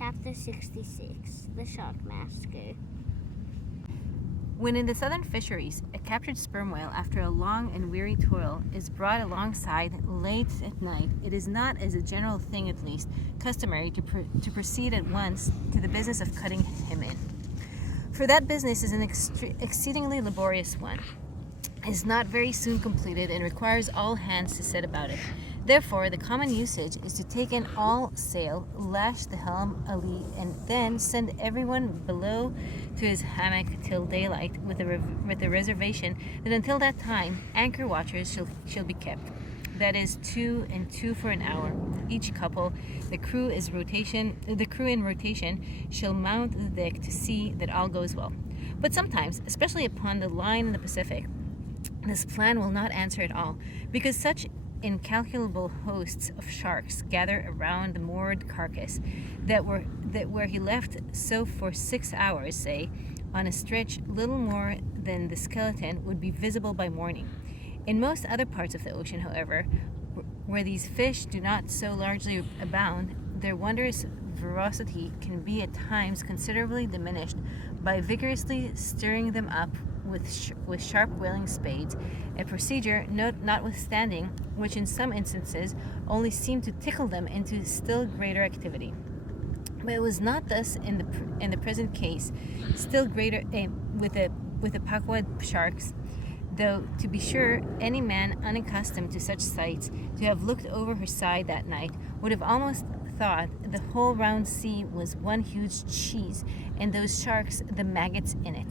Chapter 66, The Shark Massacre. When in the southern fisheries, a captured sperm whale, after a long and weary toil, is brought alongside late at night, it is not, as a general thing at least, customary to proceed at once to the business of cutting him in. For that business is an exceedingly laborious one, is not very soon completed, and requires all hands to set about it. Therefore, the common usage is to take in all sail, lash the helm a lee, and then send everyone below to his hammock till daylight, with the reservation that until that time anchor watchers shall be kept. That is 2 and 2 for an hour. Each couple, the crew in rotation, shall mount the deck to see that all goes well. But sometimes, especially upon the line in the Pacific, this plan will not answer at all, because such incalculable hosts of sharks gather around the moored carcass that where he left so for 6 hours, say, on a stretch little more than the skeleton would be visible by morning. In most other parts of the ocean, however, where these fish do not so largely abound, their wondrous ferocity can be at times considerably diminished by vigorously stirring them up with sharp whaling spades, a procedure notwithstanding which in some instances only seemed to tickle them into still greater activity. But it was not thus in the present case, still greater with the Papuan sharks, though to be sure any man unaccustomed to such sights to have looked over her side that night would have almost thought the whole round sea was one huge cheese, and those sharks the maggots in it.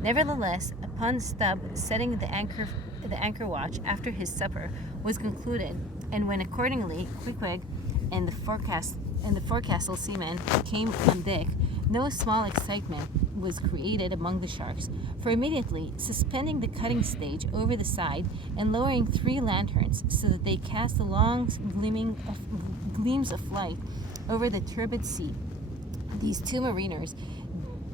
Nevertheless, upon Stubb setting the anchor watch after his supper was concluded, and when accordingly Queequeg and the forecastle seamen came on deck, no small excitement was created among the sharks, for immediately suspending the cutting stage over the side and lowering 3 lanterns so that they cast the long gleams of light over the turbid sea, these 2 mariners,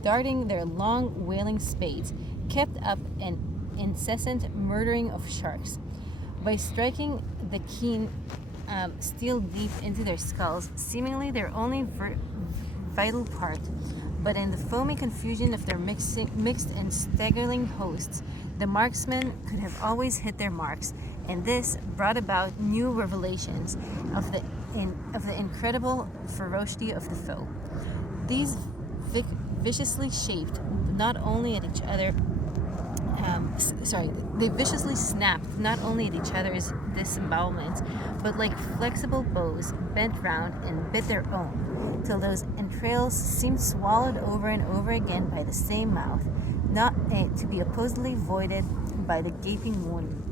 darting their long whaling spades, kept up an incessant murdering of sharks. By striking the keen steel deep into their skulls, seemingly their only vital part, but in the foamy confusion of their mixed and staggering hosts, the marksmen could have always hit their marks, and this brought about new revelations of the incredible ferocity of the foe. These viciously shaped not only at each other. They viciously snapped not only at each other's disembowelments, but like flexible bows bent round and bit their own, till those entrails seemed swallowed over and over again by the same mouth, not to be opposably voided by the gaping wound.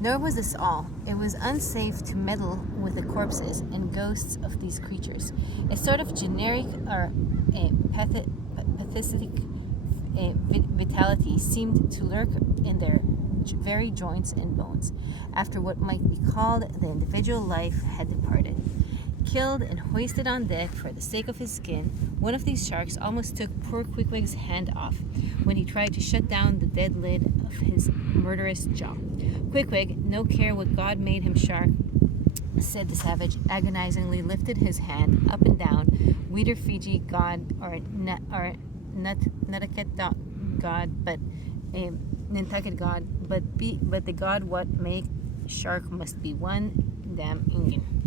Nor was this all. It was unsafe to meddle with the corpses and ghosts of these creatures. A sort of generic or pathetic vitality seemed to lurk in their very joints and bones, after what might be called the individual life had departed. Killed and hoisted on deck for the sake of his skin, one of these sharks almost took poor Queequeg's hand off when he tried to shut down the dead lid of his murderous jaw. Queequeg, no care what God made him shark, said the savage, agonizingly lifted his hand up and down, Weeder Fiji God or Nantucket God, but Nantucket God, but the God what make shark must be one damn Indian.